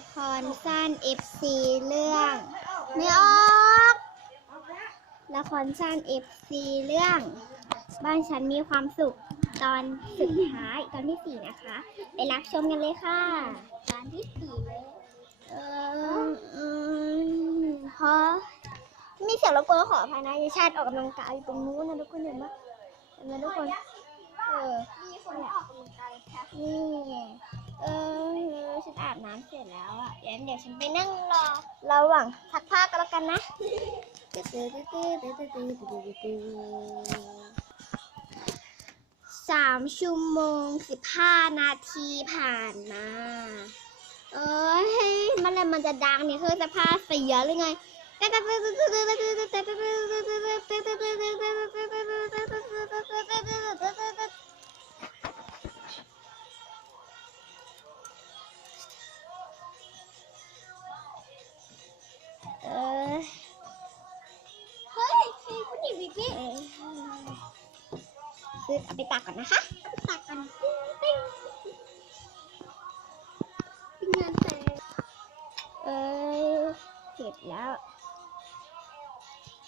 ละครสั้น FC เรื่องไม่ออก ละครสั้น FC เรื่อง บ้านฉันมีความสุขตอนสุดท้ายตอนที่สี่นะคะ ไปรับชมกันเลยค่ะ ตอนที่สี่เลยเออเพราะมีเสียงรบกวนก็ขออภัยนะยาชาติออกกำลังกายอยู่ตรงนู้นนะทุกคนเห็นไหมเห็นไหมทุกคน เออมีคนออกกำลังกายค่ะนี่ งั้นเดี๋ยวฉันไปนั่งรอระหว่างซักผ้ากันแล้วกันนะสามชั่วโมงสิบห้านาทีผ่านมา เอ้ยมันอะไรมันจะดังเนี่ยเคือผ้าเสียหรือไง กี้คือเอาไปตากก่อนนะคะตักกันปิ้งปิ้งงานแต่งเออเสร็จแล้ว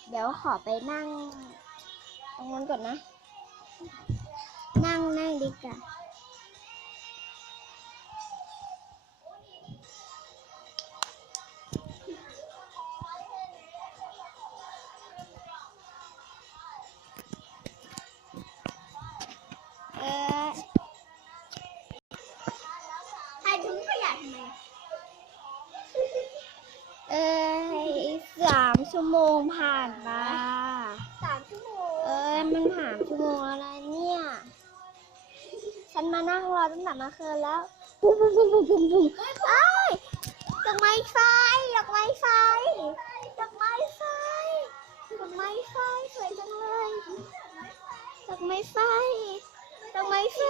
เดี๋ยวขอไปนั่งตรงนั้นก่อนนะ นั่งนั่งดีกว่า ขยะทำไมเอ้ยสามชั่วโมงผ่านมาสามชั่วโมง เอ้ยมันผ่านชั่วโมงแล้วนะเนี่ย ฉันมานั่งรอตั้งแต่เมื่อคืนแล้วปุ้มปุ้มปุ้มปุ้มปุ้มปุ้มอ้ายดอกไม้ไฟดอกไม้ไฟดอกไม้ไฟดอกไม้ไฟสวยจังเลยดอกไม้ไฟดอกไม้ไฟ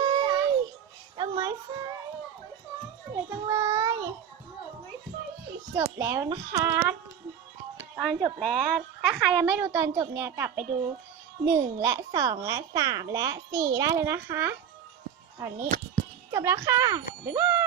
ดอกไม้ไฟส วยจังเลย จบแล้วนะคะ ตอนจบแล้ว ถ้าใครยังไม่ดูตอนจบเนี่ยกลับไปดูหนึ่งและสองและสามและสี่ได้เลยนะคะ ตอนนี้จบแล้วค่ะ บ๊ายบาย